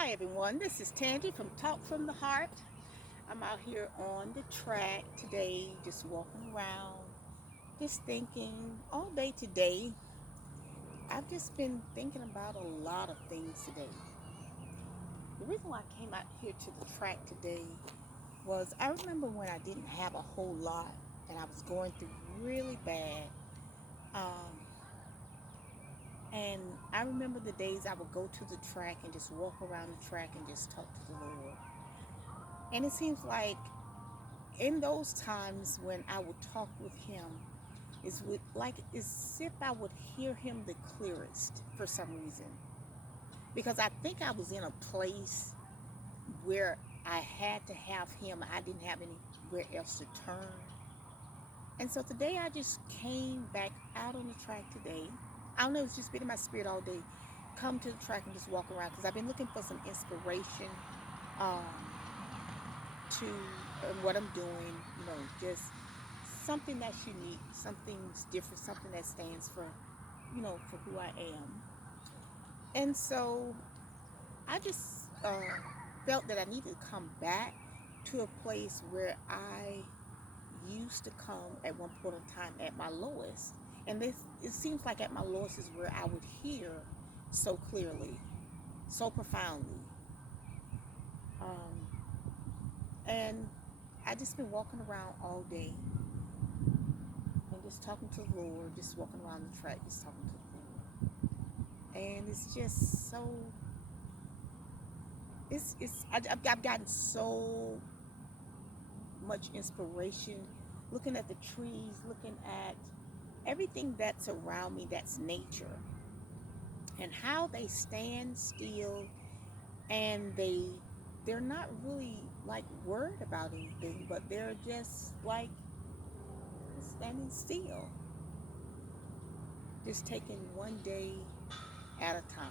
Hi everyone, this is Tangy from Talk from the Heart. I'm out here on the track today, just walking around, just thinking all day today. I've just been thinking about a lot of things today. The reason why I came out here to the track today was I remember when I didn't have a whole lot and I was going through really bad. Um, and I remember the days I would go to the track and just walk around the track and just talk to the Lord. And it seems like in those times when I would talk with him, is with like as if I would hear him the clearest for some reason. Because I think I was in a place where I had to have him. I didn't have anywhere else to turn. And so today I just came back out on the track today. I don't know, it's just been in my spirit all day. Come to the track and just walk around because I've been looking for some inspiration um, to what I'm doing, just something that's unique, something's different, something that stands for who I am. And so I just felt that I needed to come back to a place where I used to come at one point in time at my lowest. And this, it seems like at my lowest is where I would hear so clearly, so profoundly. Um, and I just been walking around all day and just talking to the Lord, just walking around the track, just talking to the Lord. And it's just so, I've gotten so much inspiration looking at the trees, looking at everything that's around me that's nature and how they stand still and they're not really like worried about anything, but they're just like standing still, just taking one day at a time.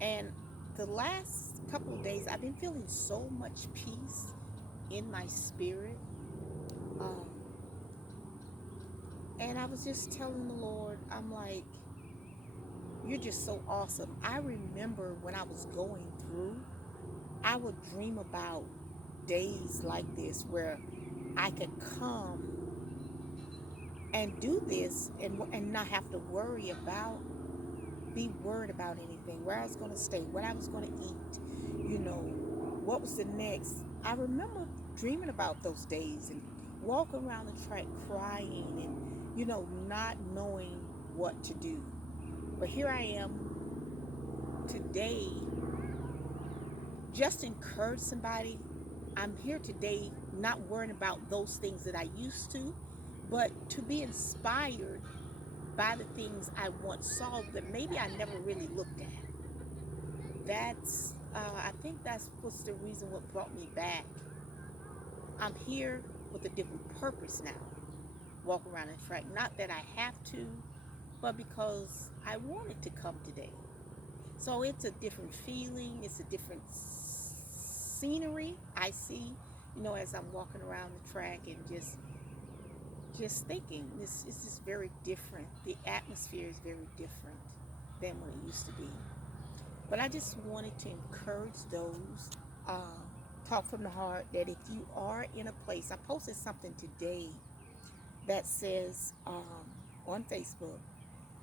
And the last couple of days, I've been feeling so much peace in my spirit. Um, and I was just telling the Lord, I'm like, you're just so awesome. I remember when I was going through, I would dream about days like this where I could come and do this and not have to be worried about anything, where I was going to stay, what I was going to eat, what was the next. I remember dreaming about those days and walking around the track crying and, not knowing what to do. But here I am today, just to encourage somebody. I'm here today not worrying about those things that I used to, but to be inspired by the things I once saw that maybe I never really looked at. I think that's what's the reason what brought me back. I'm here with a different purpose now. Walk around the track. Not that I have to, but because I wanted to come today. So it's a different feeling. It's a different scenery I see, as I'm walking around the track and just thinking. This is very different. The atmosphere is very different than what it used to be. But I just wanted to encourage those, uh, talk from the heart, that if you are in a place, I posted something today that says on Facebook,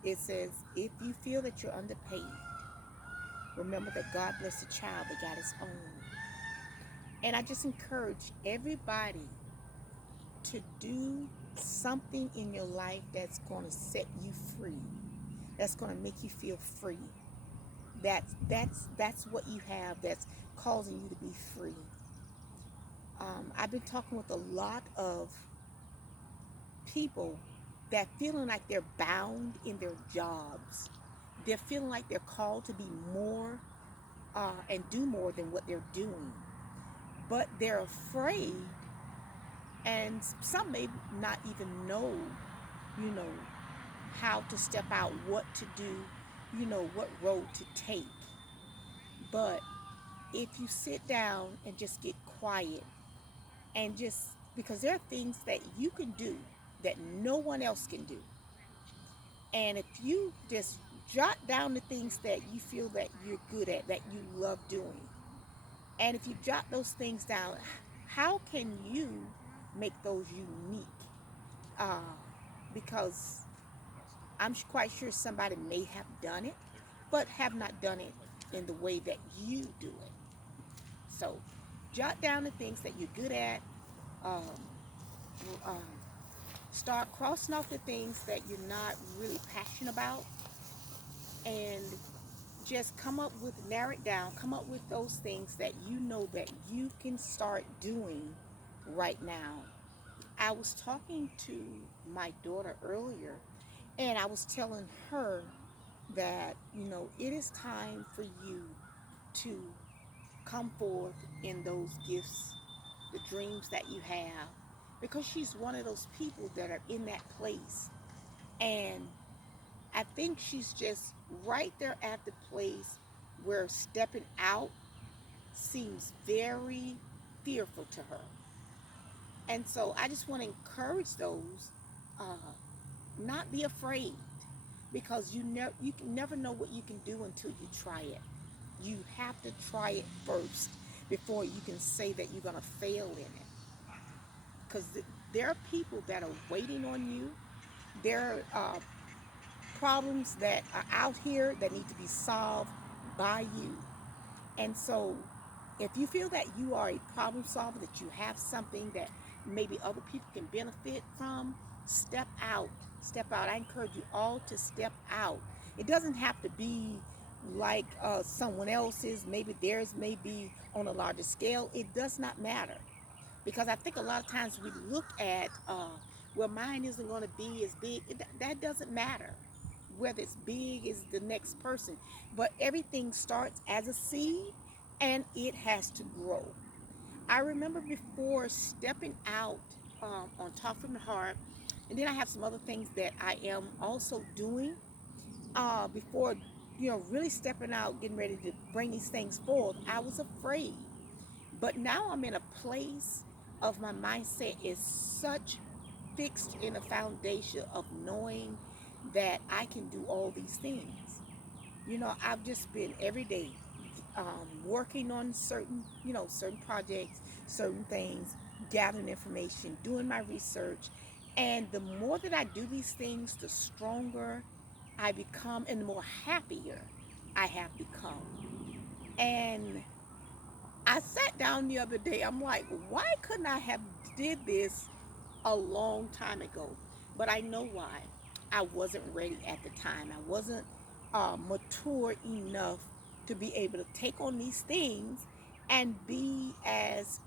it says, if you feel that you're underpaid, remember that God blessed a child that got his own. And I just encourage everybody to do something in your life that's going to set you free, that's going to make you feel free. That's what you have that's causing you to be free. I've been talking with a lot of people that feeling like they're bound in their jobs. They're feeling like they're called to be more and do more than what they're doing, but they're afraid, and some may not even know, you know, how to step out, what to do, what road to take. But if you sit down and just get quiet and just, because there are things that you can do that no one else can do. And if you just Jot down the things that you feel that you're good at, that you love doing. And if you jot those things down, how can you make those unique? Uh, because I'm quite sure somebody may have done it, but have not done it in the way that you do it. So jot down the things that you're good at. Um, um, Start crossing off the things that you're not really passionate about, and just come up with, narrow it down, come up with those things that you know that you can start doing right now. I was talking to my daughter earlier, and I was telling her that, it is time for you to come forth in those gifts, the dreams that you have, because she's one of those people that are in that place. And I think she's just right there at the place where stepping out seems very fearful to her. And so I just want to encourage those, uh, not be afraid, because you can never know what you can do until you try it. You have to try it first before you can say that you're going to fail in it. Because there are people that are waiting on you. There are problems that are out here that need to be solved by you. And so, if you feel that you are a problem solver, that you have something that maybe other people can benefit from, step out. Step out. I encourage you all to step out. It doesn't have to be like someone else's. Maybe theirs may be on a larger scale. It does not matter. Because I think a lot of times we look at, well, mine isn't going to be as big. That doesn't matter whether it's big as the next person. But everything starts as a seed, and it has to grow. I remember before stepping out, on Talk from the Heart, and then I have some other things that I am also doing, before, really stepping out, getting ready to bring these things forth. I was afraid. But now I'm in a place of my mindset is such fixed in a foundation of knowing that I can do all these things. I've just been every day, working on certain projects, certain things, gathering information, doing my research. And the more that I do these things, the stronger I become and the more happier I have become. And I sat down the other day. I'm like, why couldn't I have did this a long time ago? But I know why. I wasn't ready at the time. I wasn't mature enough to be able to take on these things and be as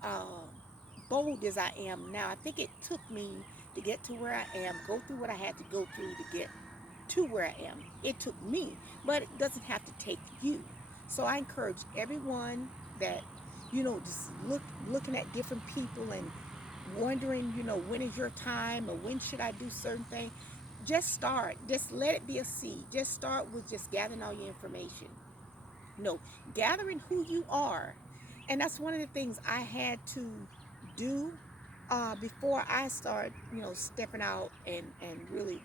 bold as I am now. I think it took me to get to where I am, go through what I had to go through to get to where I am. It took me, but it doesn't have to take you. So I encourage everyone that, just looking at different people and wondering, when is your time, or when should I do certain things. Just start. Just let it be a seed. Just start with just gathering all your information. No, gathering who you are. And that's one of the things I had to do, before I start, stepping out and really,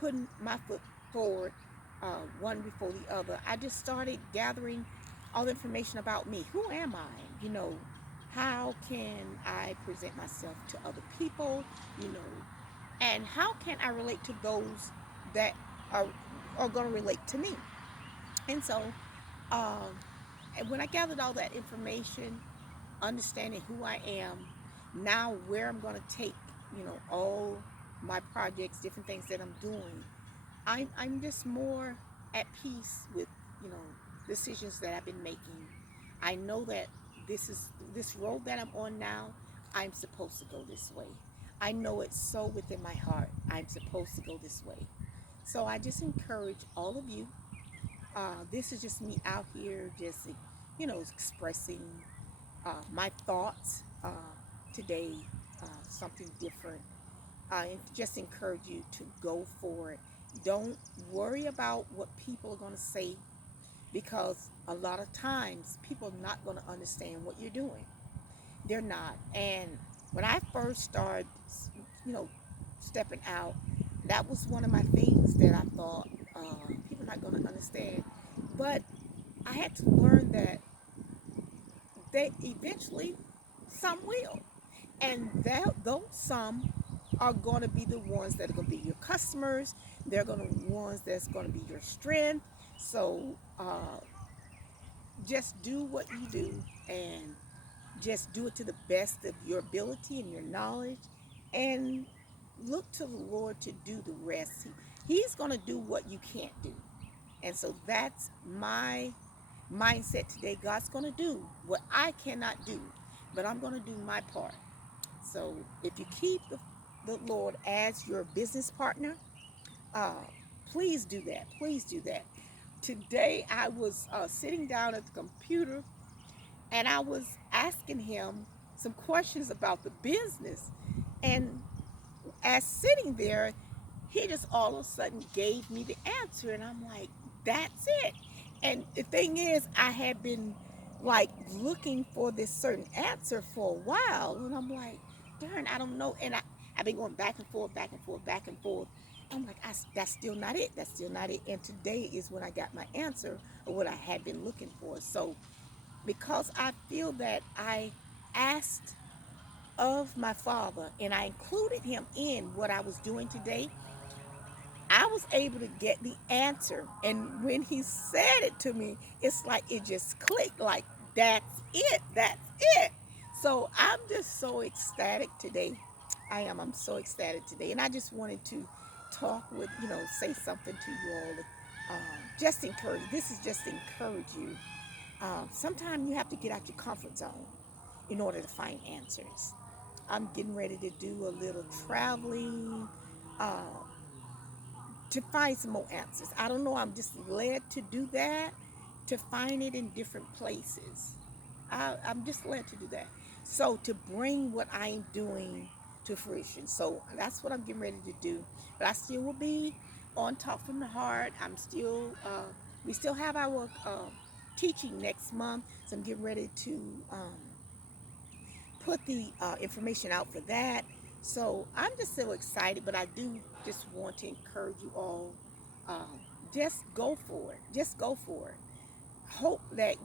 putting my foot forward, one before the other. I just started gathering all the information about me. Who am I? How can I present myself to other people? You know, and how can I relate to those that are are going to relate to me? And so, um, and when I gathered all that information, understanding who I am, now where I'm going to take, all my projects, different things that I'm doing, I'm just more at peace with, you know, decisions that I've been making. I know that this road that I'm on now, I'm supposed to go this way. I know it's so within my heart. I'm supposed to go this way. So I just encourage all of you. This is just me out here, just, expressing my thoughts, today, something different. I just encourage you to go for it. Don't worry about what people are going to say, because a lot of times people are not going to understand what you're doing. They're not. And when I first started, you know, stepping out, that was one of my things that I thought, not going to understand. But I had to learn that they eventually, some will. And those some are going to be the ones that are going to be your customers. They're going to be ones that's going to be your strength. So just do what you do, and just do it to the best of your ability and your knowledge, and look to the Lord to do the rest. He's going to do what you can't do. And so that's my mindset today. God's going to do what I cannot do, but I'm going to do my part. So if you keep the Lord as your business partner, uh, please do that. Please do that. Today I was sitting down at the computer, and I was asking him some questions about the business. And as sitting there, he just all of a sudden gave me the answer, and I'm like, that's it. And the thing is, I had been like looking for this certain answer for a while, and I'm like, darn, I don't know. And I've been going back and forth, back and forth, back and forth. I'm like, that's still not it. That's still not it. And today is when I got my answer of what I had been looking for. So because I feel that I asked of my Father and I included him in what I was doing today, I was able to get the answer. And when he said it to me, it's like it just clicked, like, that's it. That's it. So I'm just so ecstatic today. I am. I'm so ecstatic today. And I just wanted to talk with, say something to you all. Just encourage. This is just to encourage you. Sometimes you have to get out your comfort zone in order to find answers. I'm getting ready to do a little traveling uh, to find some more answers. I don't know. I'm just led to do that, to find it in different places. I'm just led to do that. So to bring what I'm doing to fruition. So that's what I'm getting ready to do. But I still will be on Talk from the Heart. We still have our teaching next month. So I'm getting ready to put the information out for that. So I'm just so excited, but I do just want to encourage you all. Um, just go for it. Just go for it. Hope that,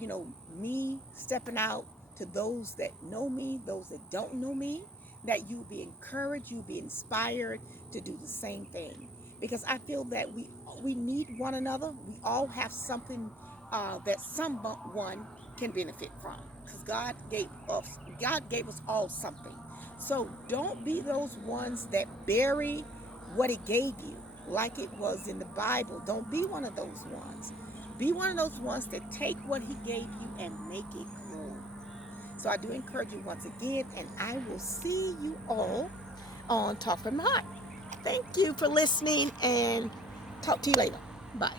me stepping out to those that know me, those that don't know me, that you be encouraged, you be inspired to do the same thing. Because I feel that we need one another. We all have something that someone can benefit from. Because God gave us all something. So don't be those ones that bury what He gave you, like it was in the Bible. Don't be one of those ones. Be one of those ones that take what He gave you and make it grow. So I do encourage you once again, and I will see you all on Talk from the Heart. Thank you for listening, and talk to you later. Bye.